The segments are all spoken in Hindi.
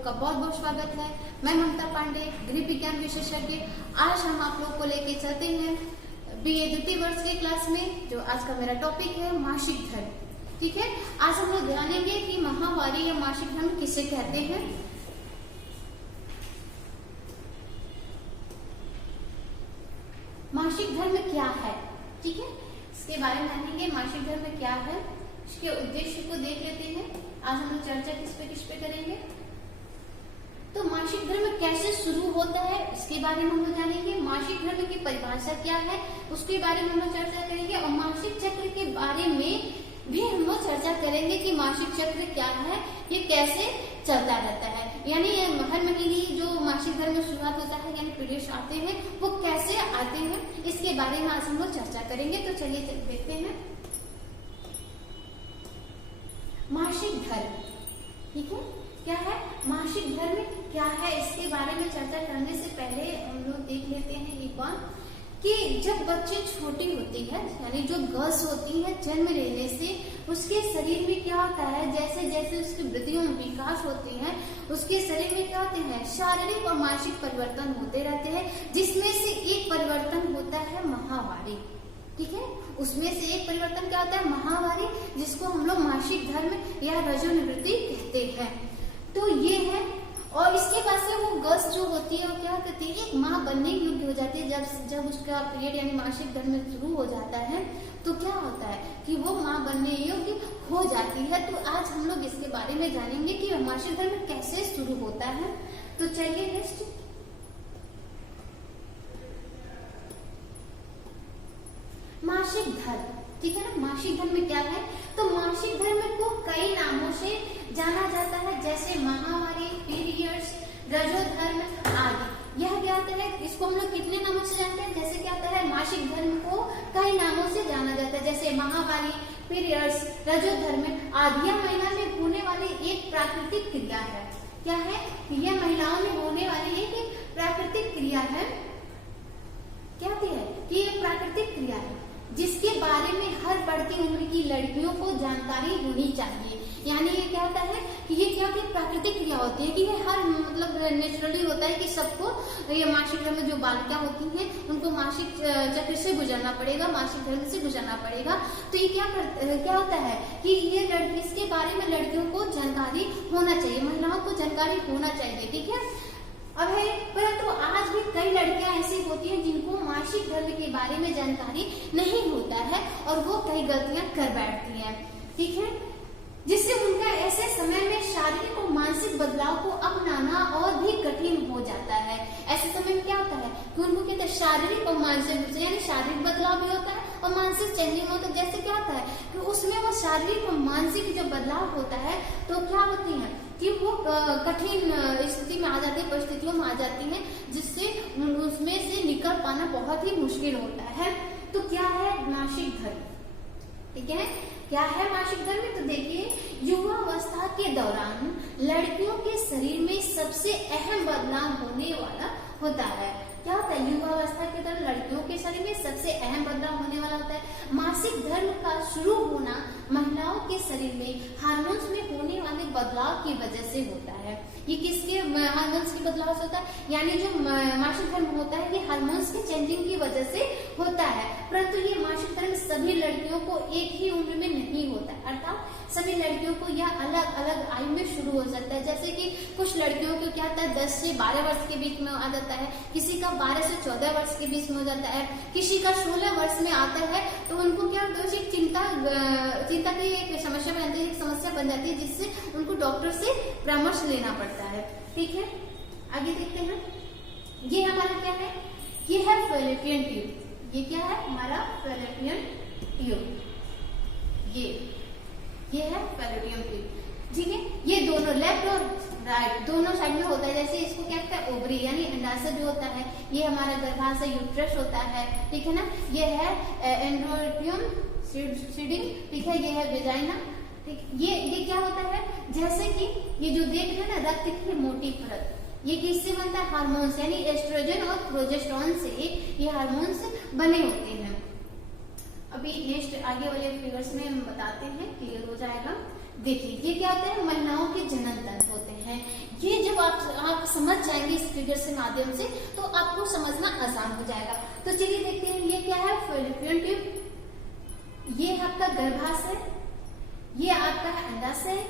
लोग का बहुत बहुत स्वागत है। मैं ममता पांडे, गृह विज्ञान विशेषज्ञ। आज हम आप लोग को लेके चलते हैं बीए द्वितीय वर्ष की क्लास में। जो आज का मेरा टॉपिक है मासिक धर्म। ठीक है, आज हम लोग जानेंगे कि माहवारी या मासिक धर्म किसे कहते हैं। मासिक धर्म क्या है, ठीक है, इसके बारे में जानेंगे। मासिक धर्म क्या है, इसके उद्देश्य को देख लेते हैं। आज हम लोग चर्चा किस पे करेंगे। तो मासिक धर्म कैसे शुरू होता है इसके बारे में हम लोग जानेंगे। मासिक धर्म की परिभाषा क्या है उसके बारे में हम लोग चर्चा करेंगे, और मासिक चक्र के बारे में भी हम लोग चर्चा करेंगे कि मासिक चक्र क्या है, ये कैसे चलता रहता है, यानी हर महीने जो मासिक धर्म में शुरुआत होता है यानी पीरियड्स आते हैं वो कैसे आते हैं, इसके बारे में आज हम लोग चर्चा करेंगे। तो चलिए देखते हैं मासिक धर्म। ठीक है, क्या है मासिक धर्म, क्या है, इसके बारे में चर्चा करने से पहले हम लोग देख लेते हैं एक बार कि जब बच्चे छोटी होती है यानी जो गर्ल्स होती है, जन्म लेने से उसके शरीर में क्या होता है, जैसे जैसे उसकी वृद्धियों में विकास होती है उसके शरीर में क्या होते हैं, शारीरिक और मानसिक परिवर्तन होते रहते हैं, जिसमें से एक परिवर्तन होता है माहवारी। ठीक है, उसमें से एक परिवर्तन क्या होता है, माहवारी, जिसको हम लोग मासिक धर्म या रजोनिवृत्ति कहते हैं। तो ये है, और इसके बाद से वो गर्ल्स जो होती है वो क्या करती है, एक माँ बनने योग्य हो जाती है। जब उसका पीरियड यानी मासिक धर्म शुरू हो जाता है तो क्या होता है कि वो माँ बनने योग्य हो जाती है। तो आज हम लोग इसके बारे में जानेंगे कि मासिक धर्म कैसे शुरू होता है। तो चलिए नेक्स्ट, मासिक धर्म। ठीक है ना, मासिक धर्म क्या है, तो मासिक धर्म को कई नामों से जाना जाता है, जैसे माहवारी, पीरियड्स, रजोधर्म आदि। यह क्या होता है, इसको हम लोग कितने नामों से जानते हैं, जैसे क्या होता है, मासिक धर्म को कई नामों से जाना जाता है, जैसे माहवारी, पीरियड्स, रजोधर्म आदि। यह महिला में होने वाली एक प्राकृतिक क्रिया है। क्या है, यह महिलाओं में होने वाली एक प्राकृतिक क्रिया है। क्या है कि ये प्राकृतिक क्रिया है जिसके बारे में हर बढ़ती उम्र की लड़कियों को जानकारी होनी चाहिए। यानी ये क्या होता है कि ये क्या होती है, प्राकृतिक क्रिया होती है कि ये हर मतलब नेचुरली होता है कि सबको ये मासिक धर्म में जो बालिका होती हैं उनको मासिक चक्र से गुजरना पड़ेगा, मासिक धर्म से गुजरना पड़ेगा। तो ये क्या होता है कि ये इसके बारे में लड़कियों को जानकारी होना चाहिए, महिलाओं को जानकारी होना चाहिए। ठीक है, अब है, परंतु आज भी कई लड़कियां ऐसी होती हैं जिनको मासिक धर्म के बारे में जानकारी नहीं होता है और वो कई गलतियां कर बैठती हैं। ठीक है, जिससे उनका ऐसे समय में शारीरिक और मानसिक बदलाव को अपनाना और भी कठिन हो जाता है। ऐसे समय में क्या होता है कि उनको कहते हैं शारीरिक और मानसिक, यानी शारीरिक बदलाव भी होता है और मानसिक चेंजिंग होता है। जैसे क्या होता है कि उसमें वो शारीरिक और मानसिक जो बदलाव होता है तो क्या होती है कि वो कठिन स्थिति में आ जाती है, परिस्थितियों में आ जाती है, जिससे उसमें से निकल पाना बहुत ही मुश्किल होता है। तो क्या है मासिक धर्म, ठीक है, क्या है मासिक धर्म, तो देखिए युवावस्था के दौरान लड़कियों के शरीर में सबसे अहम बदलाव होने वाला होता है। क्या होता है, युवावस्था के दौरान लड़कियों के शरीर में सबसे अहम बदलाव होने वाला होता है। मासिक धर्म का शुरू होना महिलाओं के शरीर में हार्मोन्स में होने वाले बदलाव की वजह से होता है। ये किसके हार्मोन्स के बदलाव से होता है, यानी जो मासिक धर्म होता है ये हार्मोन्स के चेंजिंग की वजह से होता है। परंतु ये मासिक धर्म सभी लड़कियों को एक ही उम्र में नहीं होता है, अर्थात सभी लड़कियों को यह अलग अलग आयु में शुरू हो सकता है। जैसे कि कुछ लड़कियों को क्या होता है 10 से 12 वर्ष के बीच में आ जाता है, किसी का 12 से 14 वर्ष के बीच में हो जाता है, किसी का 16 वर्ष में आता है। तो उनको क्या होता है, चिंता की एक समस्या बन जाती है, एक समस्या बन जाती है, जिससे उनको डॉक्टर से परामर्श लेना पड़ता है। ठीक है, आगे देखते हैं। ये हमारा क्या है, ये है फैलोपियन ट्यूब। ये क्या है हमारा फैलोपियन ट्यूब, ये है फैलोपियन ट्यूब। ठीक है, ये दोनों लेफ्ट और राइट दोनों साइड में होता है। जैसे इसको क्या कहते हैं, ओवरी यानी अंडाशय जो होता है, ये हमारा गर्भाशय यूट्रस होता है। ठीक है ना, ये है एंड्रोट्रियम सीडिंग। ठीक है, ये है वेजाइना। ठीक, ये क्या होता है, जैसे कि ये जो देख रहे हैं ना रक्त की मोटी परत, ये किससे बनता है, हार्मोन्स यानी एस्ट्रोजन और प्रोजेस्टेरोन से ये हार्मोन्स बने होते हैं। अभी नेक्स्ट आगे वाले फिगर्स में हम बताते हैं, क्लियर हो जाएगा। देखिए ये क्या होता है, महिलाओं के जनन तंत्र होते हैं। ये जब आप समझ जाएंगे इस फिगर से माध्यम से तो आपको समझना आसान हो जाएगा। तो चलिए देखते हैं ये क्या है, फैलोपियन ट्यूब, ये है आपका गर्भाशय, ये आपका है अंडाशय,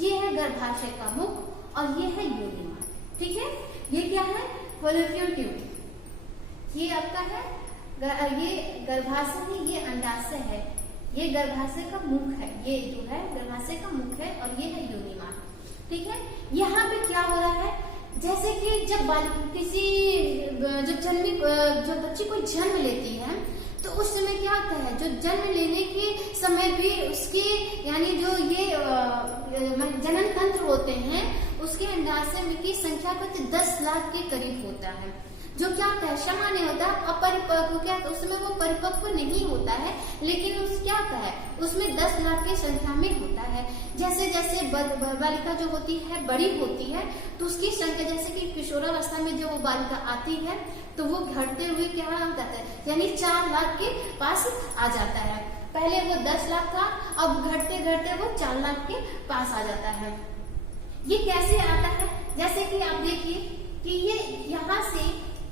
ये है गर्भाशय का मुख और ये है योनि मार्ग। ठीक है, ये क्या है, फैलोपियन ट्यूब, ये आपका है ये गर्भाशय है, ये अंडाशय है, ये गर्भाशय का मुख है, ये जो है गर्भाशय का मुख है और ये है योनि मार्ग। ठीक है, यहाँ पे क्या हो रहा है, जैसे कि जब जब बच्ची को जन्म लेती है तो उस समय क्या होता है, जो जन्म लेने के समय भी उसके यानी जो ये जनन तंत्र होते हैं उसके अंडाशय की संख्या कुछ 10 लाख के करीब होता है, जो क्या होता है सामान्य होता है, अपरिपक्व, क्या उसमें वो परिपक्व नहीं होता है, लेकिन उस क्या होता है उसमें 10 लाख की संख्या में होता है। जैसे जैसे बालिका जो होती है बड़ी होती है तो उसकी संख्या, जैसे कि किशोरावस्था में जो वो बालिका आती है तो वो घटते हुए क्या हो जाता है, यानी 4 लाख के पास आ जाता है। पहले वो 10 लाख था, अब घटते घटते वो 4 लाख के पास आ जाता है। ये कैसे आता है, जैसे कि आप देखिए कि ये यहाँ से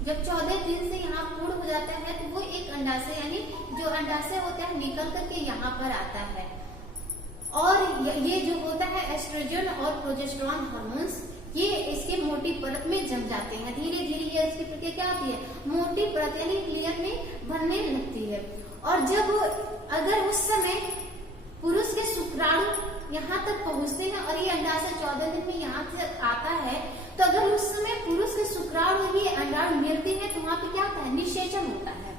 जब 14 दिन से यहाँ पूर्ण हो जाता है तो वो एक अंडाशय यानी जो अंडाशय होता है निकल करके यहाँ पर आता है और ये जो होता है एस्ट्रोजन और प्रोजेस्टेरॉन हार्मोन्स ये इसके मोटी परत में जम जाते हैं। धीरे धीरे ये इसकी प्रक्रिया क्या होती है, मोटी परत यानी लेयर में बनने लगती है। और जब अगर उस समय पुरुष के शुक्राणु यहाँ तक पहुंचते हैं और ये अंडाशय 14 दिन में यहाँ तक आता है तो अगर उस समय पुरुष के शुक्राणु ये अंडाणु मिलते हैं तो वहां पे क्या होता है, निषेचन होता है।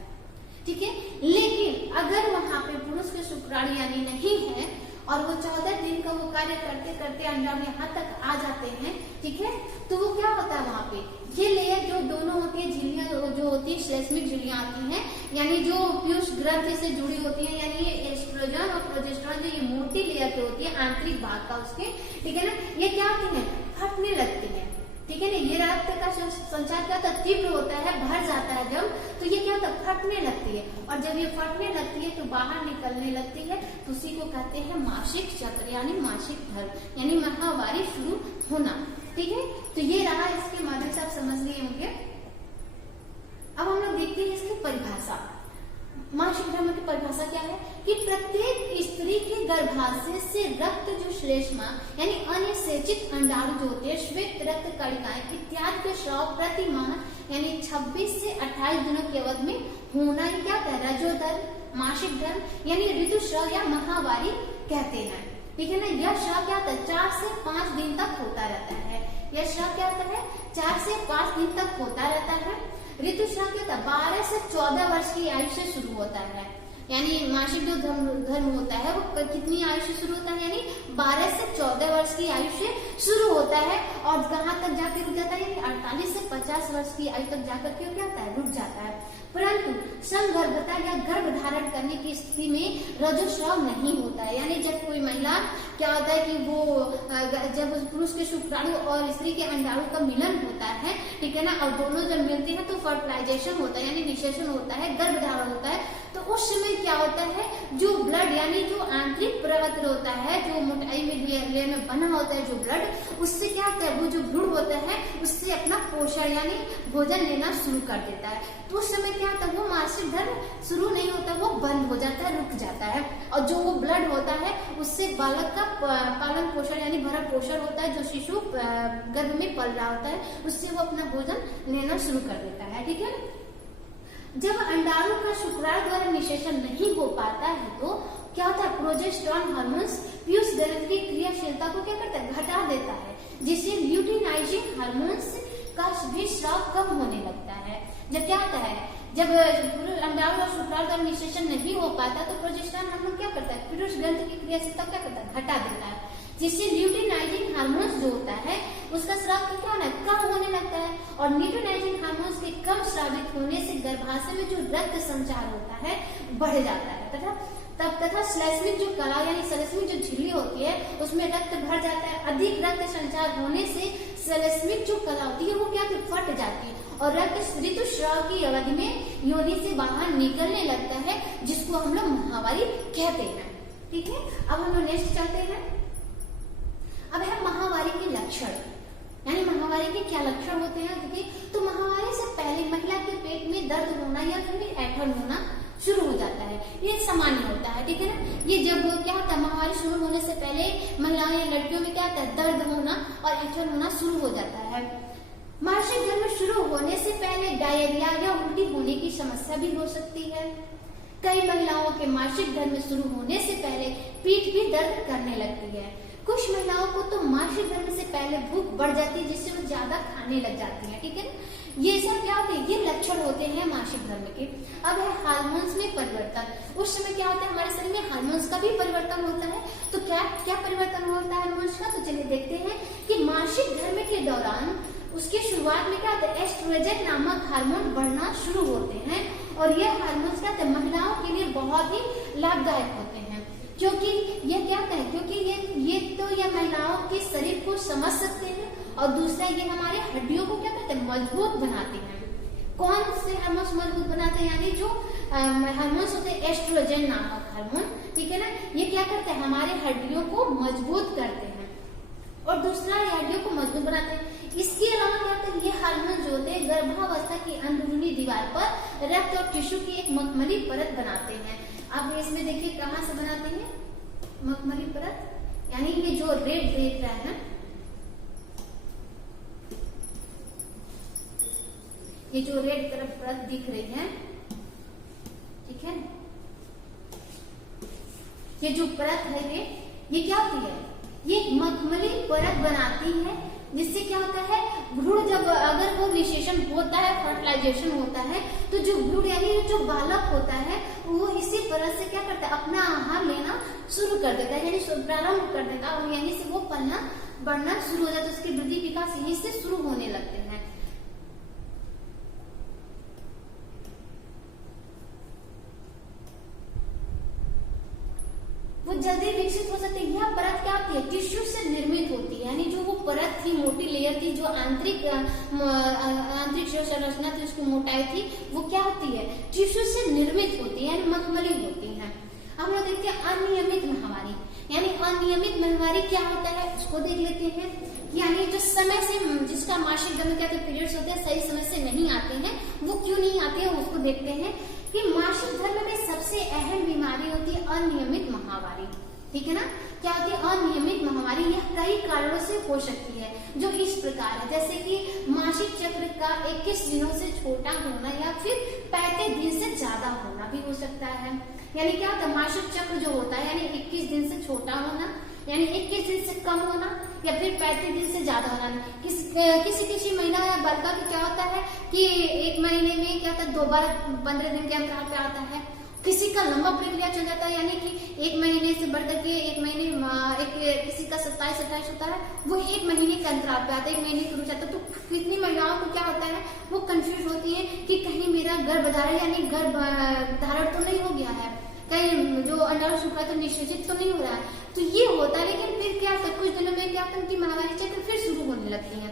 ठीक है, लेकिन अगर वहां पे पुरुष के शुक्राणु यानी नहीं है और वो 14 दिन का वो कार्य करते करते अंडाणु यहाँ तक आ जाते हैं, ठीक है, तो वो क्या होता है वहां पे ये लेयर जो दोनों होती है झिल्लियां जो होती है श्लेष्मिक झिल्लियां आती हैं, यानी जो पीयूष ग्रंथि से जुड़ी होती है, यानी ये एस्ट्रोजन और प्रोजेस्टेरॉन जो ये मोटी लेयर की होती है आंतरिक भाग का उसके, ठीक है ना, ये क्या होती है, फटने लगती है। ठीक है ना, ये रक्त का संचार क्या होता है, तीव्र होता है, भर जाता है जब, तो ये क्या होता है, फटने लगती है और जब ये फटने लगती है तो बाहर निकलने लगती है, तो उसी को कहते हैं मासिक चक्र यानी मासिक धर्म यानी माहवारी शुरू होना। ठीक है, तो ये रहा, इसके माध्यम से आप समझ गए होंगे। अब हम लोग देखते हैं इसकी परिभाषा। मासिक धर्म की परिभाषा क्या है कि प्रत्येक स्त्री के गर्भाशय से रक्त जो श्लेष्मा यानी अनिषेचित अंडाणु जो होते हैं, श्वेत रक्त कणिकाएं इत्यादि के स्राव प्रति माह यानी 26 से 28 दिनों के अवधि में होना ही क्या है, रजोधर्म मासिक धर्म यानी ऋतुस्राव या महावारी कहते हैं। ठीक है ना, यह स्राव क्या होता है, 4 से 5 दिन तक होता रहता है। यह स्राव क्या होता है, 4 से 5 दिन तक होता रहता है। ऋतुस्राव क्या होता है, 12 से 14 वर्ष की आयु से शुरू होता है, यानी मासिक जो धर्म होता है वो कितनी आयु से शुरू होता है, यानी 12 से 14 वर्ष की आयु से शुरू होता है और कहाँ तक जाकर रुक जाता है, यानी 48 से 50 वर्ष की आयु तक जाकर के क्या होता है, रुक जाता है। परंतु समगर्भता या गर्भ धारण करने की स्थिति में रजोस्राव नहीं होता है, यानी जब कोई महिला क्या होता है कि वो जब पुरुष के शुक्राणु और स्त्री के अंडाणु का मिलन होता है, ठीक है ना, और दोनों जब मिलते हैं तो फर्टिलाइजेशन होता है यानी निषेचन होता है, गर्भ धारण होता है। तो उस समय क्या होता है, जो ब्लड यानी जो आंतरिक प्रवत्र होता है, जो मोटाई में लेयर में बना होता है जो ब्लड, उससे क्या होता है, वो जो भ्रूण होता है उससे अपना पोषण यानी भोजन लेना शुरू कर देता है। तो उस समय क्या होता है, वो मासिक धर्म शुरू नहीं होता, वो बंद हो जाता है, रुक जाता है और जो वो ब्लड होता है उससे बालक का पालन पोषण यानी भरण पोषण होता है, जो शिशु गर्भ में पल रहा होता है उससे वो अपना भोजन लेना शुरू कर देता है। ठीक है, जब अंडाणु का शुक्राणु द्वारा निषेचन नहीं हो पाता है तो क्या होता है, प्रोजेस्टेरॉन हार्मोन्स पीयूष ग्रंथि की क्रियाशीलता को क्या करता है, घटा देता है, जिससे ल्यूटिनाइजिंग हार्मोन्स का भी स्राव कम होने लगता है। जब क्या होता है, जब अंडाणु और शुक्राणु द्वारा निषेचन नहीं हो पाता तो प्रोजेस्टेरॉन हार्मोन क्या करता है, पीयूष ग्रंथि की क्रियाशीलता क्या करता है, घटा देता है, जिससे ल्यूटिनाइजिंग हार्मोन्स जो होता है उसका स्राव क्या होना है, कम होने लगता है। और ल्यूटिनाइजिंग हार्मोन्स के कम स्रावित होने से गर्भाशय में जो रक्त संचार होता है बढ़ जाता है तथा श्लेष्मिक जो कला यानी श्लेष्मिक जो झिल्ली होती है उसमें रक्त भर जाता है। अधिक रक्त संचार होने से श्लेष्मिक जो कला होती है वो क्या फट जाती है और रक्त ऋतुस्राव की अवधि में योनि से बाहर निकलने लगता है, जिसको हम लोग महावारी कहते हैं। ठीक है, अब हम लोग नेक्स्ट चलते हैं। अब है माहवारी के लक्षण, यानी माहवारी के क्या लक्षण होते हैं देखिए। तो माहवारी से पहले महिला के पेट में दर्द होना या फिर ऐंठन होना शुरू हो जाता है, ये सामान्य होता है, ठीक है ना। ये जब क्या होता है, माहवारी शुरू होने से पहले महिलाओं या लड़कियों में क्या होता है, दर्द होना और ऐंठन होना शुरू हो जाता है। मासिक धर्म शुरू होने से पहले डायरिया या उल्टी होने की समस्या भी हो सकती है। कई महिलाओं के मासिक धर्म शुरू होने से पहले पीठ भी दर्द करने लगती है। कुछ महिलाओं को तो मासिक धर्म से पहले भूख बढ़ जाती है, जिससे वो ज्यादा खाने लग जाती है, ठीक है ना। ये सब क्या होते हैं, ये लक्षण होते हैं मासिक धर्म के। अब है हार्मोन्स में परिवर्तन। उस समय क्या होता है, हमारे शरीर में हार्मोन्स का भी परिवर्तन होता है। तो क्या क्या परिवर्तन होता है हार्मोन्स का, तो चलिए देखते हैं कि मासिक धर्म के दौरान उसकी शुरुआत में क्या होता है, एस्ट्रोजन नामक हार्मोन बढ़ना शुरू होते हैं। और ये हार्मोन्स क्या होते हैं, महिलाओं के लिए बहुत ही लाभदायक होते हैं, क्योंकि ये क्या होता है, क्योंकि ये तो ये महिलाओं के शरीर को समझ सकते हैं, और दूसरा ये हमारे हड्डियों को क्या कहते हैं, मजबूत बनाते हैं। कौन से हार्मोन्स मजबूत बनाते हैं, यानी जो हार्मोन्स होते हैं एस्ट्रोजन नामक हार्मोन, ठीक है ना। ये क्या करते हैं, हमारे हड्डियों को मजबूत करते हैं, और दूसरा ये हड्डियों को मजबूत बनाते हैं। इसके अलावा क्या होता है, ये हार्मोन जो होते हैं गर्भावस्था की अंदरूनी दीवार पर रक्त और टिश्यू की एक मखमली परत बनाते हैं। अब इसमें देखिए कहाँ से बनाते हैं, मखमली परत, यानी ये जो रेड देख रहा है, ये जो रेड तरफ परत दिख रही है, ठीक है, ये जो परत है ये क्या होती है, ये मखमली परत बनाती है, जिससे क्या होता है, भ्रूण जब अगर वो निषेचन होता है, फर्टिलाइजेशन होता है, तो जो भ्रूण यानी जो बालक होता है वो इसी परत से क्या करता है, अपना आहार लेना शुरू कर देता है, यानी प्रारंभ कर देता है, और यहीं से वो पलना बढ़ना शुरू हो जाता है, उसकी वृद्धि विकास यहीं से शुरू होने लगते हैं। वो जल्दी विकसित हो सकते हैं। यह परत क्या होती है, टिश्यू से निर्मित होती है, यानी जो वो परत थी, मोटी लेयर थी, जो आंतरिक जो संरचना थी, उसकी मोटाई थी, वो क्या होती है, टिश्यू से निर्मित होती है, यानी मखमली होती है। अब हम लोग देखते हैं अनियमित माहवारी, यानी अनियमित माहवारी क्या होता है, उसको देख लेते हैं। यानी जो समय से, जिसका मासिक धर्म क्या पीरियड्स होते हैं, सही समय से नहीं आते हैं, वो क्यों नहीं आते हैं, उसको देखते हैं कि मासिक धर्म में सबसे अहम बीमारी होती है अनियमित माहवारी, ठीक है ना। क्या होती है अनियमित माहवारी, यह कई कारणों से हो सकती है, जो इस प्रकार है, जैसे कि मासिक चक्र का 21 दिनों से छोटा होना या फिर 35 दिन से ज्यादा होना भी हो सकता है। यानी क्या होता है, मासिक चक्र जो होता है, यानी 21 दिन से छोटा होना, यानी 21 दिन से कम होना, या फिर 35 दिन से ज्यादा होना। किसी महिला या बालिका का क्या होता है कि एक महीने में क्या होता है, 2 बार 15 दिन के अंतराल पे आता है। किसी का लंबा प्रक्रिया चल जाता है, यानी कि 1 महीने से बढ़कर के 1 महीने किसी का 27-28 होता है, वो 1 महीने के अंतराल पे आता है, 1 महीने के रुक जाता है। तो कितनी महिलाओं को क्या होता है, वो कंफ्यूज होती है कि कहीं मेरा गर्भधारण यानी गर्भ धारण तो नहीं हो गया है, कहीं जो अंडाणु शुक्ला तो निषेचित तो नहीं हो रहा है। तो ये होता है, लेकिन फिर क्या होता है, कुछ दिनों में क्या होता है कि माहवारी चक्र फिर शुरू होने लगती है,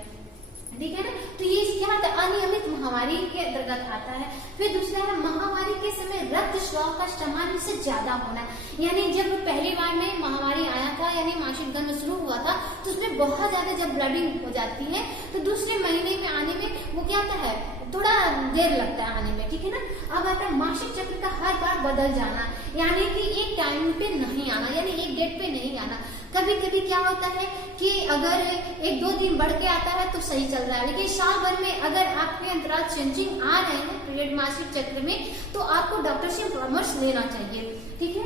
ठीक है ना। तो ये क्या होता है, अनियमित माहवारी के अंतर्गत आता है। फिर दूसरा है माहवारी के समय रक्त स्राव का सामान्य से ज्यादा होना, यानी जब पहली बार में माहवारी आया था, यानी मासिक धर्म शुरू हुआ था, तो उसमें बहुत ज्यादा जब ब्लडिंग हो जाती है, तो दूसरे महीने में आने में वो क्या होता है, थोड़ा देर लगता है आने में, ठीक है ना। अब आता है मासिक चक्र का हर बार बदल जाना, यानी कि एक टाइम पे नहीं आना, यानी एक डेट पे नहीं आना। कभी कभी क्या होता है कि अगर 1-2 दिन बढ़ के आता है तो सही चल रहा है, लेकिन साल भर में अगर आपके अंतराल चेंजिंग आ रहे हैं पीरियड मासिक चक्र में, तो आपको डॉक्टर से परामर्श लेना चाहिए, ठीक है।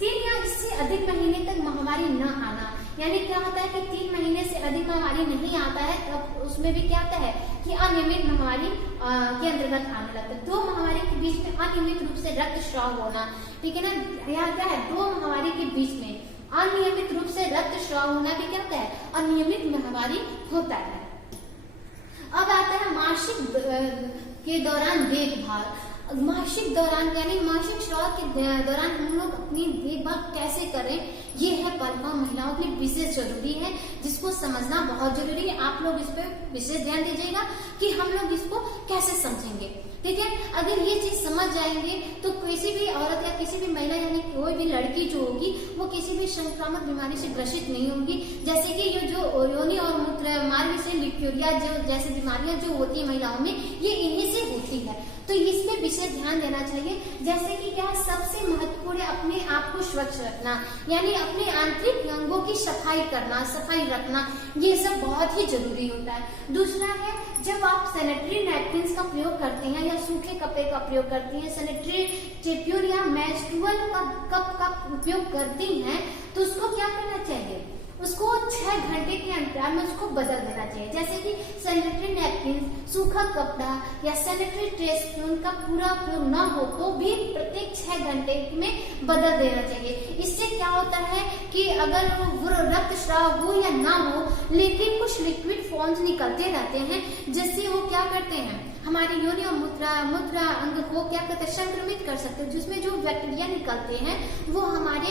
3 या इससे अधिक महीने तक माहवारी न आना, यानी क्या होता है कि 3 महीने से अधिक माहवारी नहीं आता है, तब उसमें भी क्या होता है कि अनियमित माहवारी के अंतर्गत आने लगता है। 2 माहवारी के बीच में अनियमित रूप से रक्त स्राव होना, ठीक है ना। यहाँ क्या है, 2 माहवारी के बीच में अनियमित रूप से रक्त स्राव होना भी क्या होता है, अनियमित माहवारी होता है। अब आता है मासिक के दौरान देखभाल। मासिक दौरान यानी मासिक स्राव के दौरान हम लोग अपनी देखभाल कैसे करें, ये है बालिका महिलाओं के लिए विशेष जरूरी है, जिसको समझना बहुत जरूरी है। आप लोग इस पे विशेष ध्यान दीजिएगा कि हम लोग इसको कैसे समझेंगे। ठीक है। अगर ये चीज समझ जाएंगे तो किसी भी औरत या किसी भी महिला यानी कोई भी लड़की जो होगी वो किसी भी संक्रामक बीमारी से ग्रसित नहीं होगी। जैसे कि ये जो योनि और मूत्र मार्ग से लिक्यूरिया जो जैसी बीमारियां जो होती है महिलाओं में, ये इन्हीं से होती है, तो इसमें विशेष ध्यान देना चाहिए। जैसे कि क्या सबसे महत्वपूर्ण है अपने आप को स्वच्छ रखना, यानी अपने आंतरिक अंगों की सफाई करना, सफाई रखना, ये सब बहुत ही जरूरी होता है। दूसरा है जब आप सैनिटरी नैपकिन का प्रयोग करते हैं या सूखे कपड़े का प्रयोग करती हैं, सैनिटरी टिश्यू या मेंस्ट्रुअल कप का उपयोग करती हैं, तो उसको क्या करना चाहिए, उसको 6 घंटे के अंतराल में उसको बदल देना चाहिए। जैसे कि सैनिटरी नैपकिन, सूखा कपड़ा या सैनिटरी टिश्यू का पूरा उपयोग न हो तो भी प्रत्येक 6 घंटे में बदल देना चाहिए। इससे क्या होता है कि अगर वो रक्तस्राव हो या ना हो, लेकिन कुछ लिक्विड फॉर्म्स निकलते रहते हैं, जिससे वो क्या करते हैं हमारे योनि और मूत्र अंग को क्या करते हैं, संक्रमित कर सकते हैं। जिसमें जो बैक्टीरिया निकलते हैं वो हमारे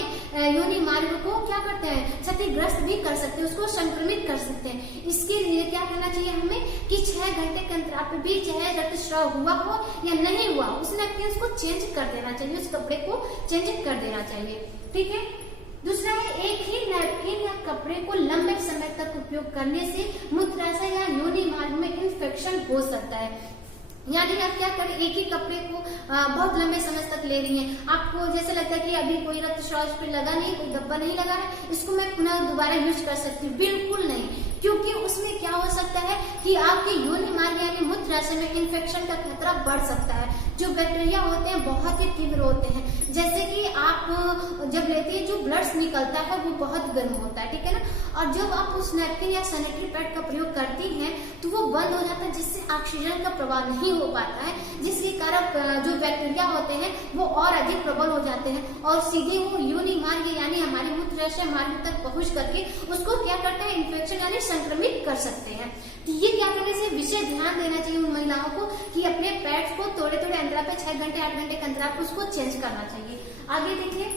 योनि मार्ग को क्या करते हैं, क्षतिग्रस्त भी कर सकते हैं, उसको संक्रमित कर सकते हैं। इसके लिए क्या करना चाहिए हमें कि 6 घंटे के अंतराल पे भी चाहे रक्तस्राव हुआ हो या नहीं हुआ, उस नैपकिन को चेंज कर देना चाहिए, उस कपड़े को चेंज कर देना चाहिए। ठीक है। दूसरा है एक ही नैपकिन या कपड़े को लंबे समय तक उपयोग करने से मूत्राशय या योनि मार्ग में इंफेक्शन हो सकता है। यानी आप क्या करें, एक ही कपड़े को बहुत लंबे समय तक ले रही हैं, आपको जैसे लगता है कि अभी कोई रक्तस्राव पे लगा नहीं, कोई धब्बा नहीं लगा है, इसको मैं पुनः दोबारा यूज कर सकती हूँ, बिल्कुल नहीं। क्योंकि उसमें क्या हो सकता है कि आपके योनि मार्ग यानी मूत्राशय में इन्फेक्शन का खतरा बढ़ सकता है। जो बैक्टीरिया होते हैं बहुत ही तीव्र होते हैं, जैसे कि आप जब लेते हैं जो ब्लड निकलता है वो बहुत गर्म होता है, ठीक है ना। और जब आप उस नैपकिन या सैनिटरी पैड का प्रयोग करती हैं तो वो बंद हो जाता है, जिससे ऑक्सीजन का प्रवाह नहीं हो पाता है, जिसके कारण जो बैक्टीरिया होते हैं वो और अधिक प्रबल हो जाते हैं और सीधे वो योनि मार्ग यानी हमारे मूत्राशय मार्ग तक पहुंच करके उसको क्या करते हैं, इन्फेक्शन यानी संक्रमित कर सकते हैं। तो ये क्या करने से विशेष ध्यान देना चाहिए उन महिलाओं को कि अपने पैड्स को थोड़े थोड़े अंतराल पे 6 घंटे 8 घंटे के अंतराल पे उसको चेंज करना चाहिए। आगे देखिए,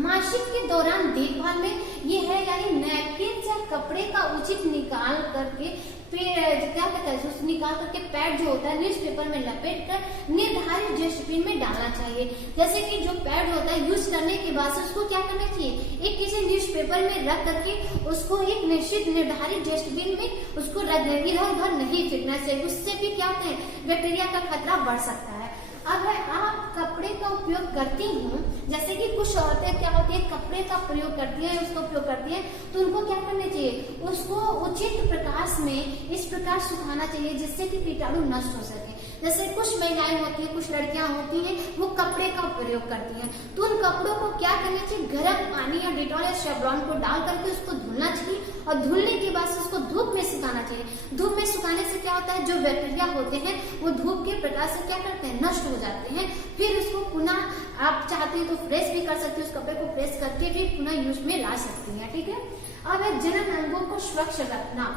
मासिक के दौरान देखभाल में ये है यानी नैपकिन या कपड़े का उचित निकाल करके क्या कहते हैं, उस निकाल करके पैड जो होता है न्यूज़पेपर में लपेट कर निर्धारित डस्टबिन में डालना चाहिए। जैसे कि जो पैड होता है यूज करने के बाद से उसको क्या करना चाहिए, एक किसी न्यूज़पेपर में रख करके उसको एक निश्चित निर्धारित डस्टबिन में उसको रख दें, इधर उधर नहीं फेंकना चाहिए। उससे भी क्या होता है, बैक्टीरिया का खतरा बढ़ सकता है। अगर आप कपड़े का उपयोग करती हूँ, जैसे कि कुछ औरतें क्या होती है कपड़े का प्रयोग करती है, उसका उपयोग करती है, तो उनको क्या करना चाहिए, उसको उचित प्रकाश में इस प्रकार सुखाना चाहिए जिससे कि कीटाणु नष्ट हो सके। जैसे कुछ महिलाएं होती हैं, कुछ लड़कियां होती हैं, वो कपड़े का प्रयोग करती हैं, तो उन कपड़ों को क्या करना चाहिए, गर्म पानी या डिटॉल या सेवलॉन को डाल करके उसको धुलना चाहिए और धुलने के बाद उसको धूप में सुखाना चाहिए। धूप में सुखाने से क्या होता है, जो बैक्टीरिया होते हैं वो धूप के प्रकाश से क्या करते हैं, नष्ट हो जाते हैं। फिर उसको पुनः आप चाहते हैं तो फ्रेश भी कर सकते हैं, उस कपड़े को प्रेस करके भी पुनः यूज में ला सकती हैं। ठीक है। अब है जनन अंगों को स्वच्छ रखना,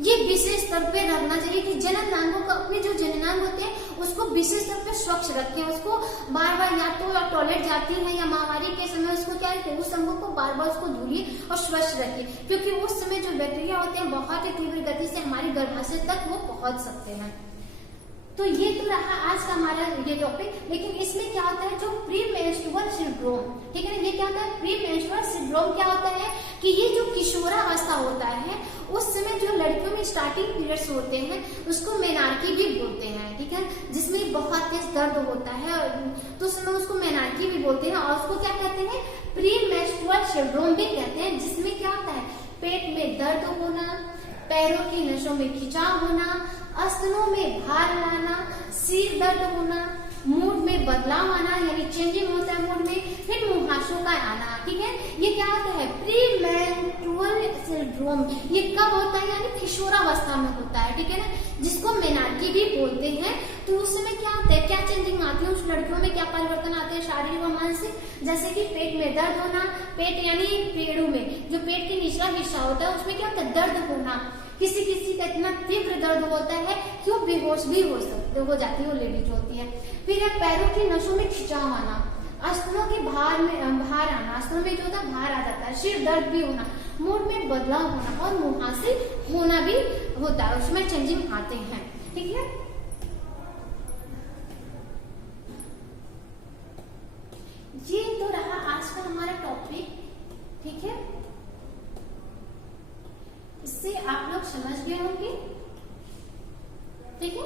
ये विशेष स्तर पे रखना चाहिए कि जनन अंगों का अपने जो जननांग होते हैं उसको विशेष स्तर पे स्वच्छ रखें। उसको बार बार या तो टॉयलेट जाती है या महामारी के समय उसको क्या है, उस अंगों को बार बार उसको धुलिए और स्वच्छ रखिए, क्योंकि उस समय जो बैक्टीरिया होते हैं बहुत ही तीव्र गति से हमारे गर्भाशय तक वो पहुंच सकते हैं। तो ये तो रहा आज का हमारा ये टॉपिक। लेकिन इसमें क्या होता है, जो प्री मेंस्ट्रुअल सिंड्रोम, ठीक है ना, ये क्या होता है, प्री मेंस्ट्रुअल सिंड्रोम क्या होता है कि ये जो किशोरावस्था होता है उस समय जो लड़कियों में स्टार्टिंग पीरियड्स होते हैं उसको मेनार्की भी बोलते हैं, ठीक है, जिसमें बहुत तेज दर्द होता है तो उस समय उसको मेनार्की भी बोलते हैं। और उसको क्या कहते हैं, प्री मेंस्ट्रुअल सिंड्रोम भी कहते हैं, जिसमें क्या होता है, पेट में दर्द होना, पैरों की नसों में खिंचाव होना, स्तनों में भार लाना, सिर दर्द होना, मूड में बदलाव आना यानी चेंजिंग होता है मूड में, फिर मुहासों का आना। ठीक है, ये क्या होता है, प्री मेंस्ट्रुअल सिंड्रोम। ये कब होता है, यानी किशोरावस्था में होता है, ठीक है ना, जिसको मेनार्की भी बोलते हैं। तो उस समय क्या होता है, क्या चेंजिंग आती है, उस लड़कियों में क्या परिवर्तन आते हैं शारीरिक और मानसिक, जैसे कि पेट में दर्द होना, पेट यानी पेड़ों में जो पेट के निचला हिस्सा होता है उसमें क्या होता है, दर्द होना, किसी किसी का इतना तीव्र दर्द होता है कि वो बेहोश भी हो जाती है, वो लेडीज होती है। फिर है पैरों की नसों में खिंचाव आना, स्तनों के भार आना, स्तनों में जो होता है भार आ जाता है, सिर दर्द भी होना, मूड में बदलाव होना और मुहासे होना भी होता है, उसमें चेंजिंग आते हैं। ठीक है, समझ गए होंगे। ठीक है,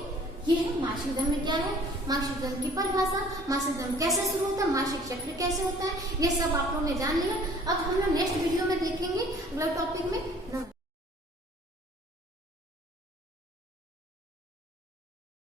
ये है मासिक धर्म में क्या है, मासिक धर्म की परिभाषा, मासिक धर्म कैसे शुरू होता है, मासिक चक्र कैसे होता है, ये सब आप लोगों ने जान लिया। अब हम लोग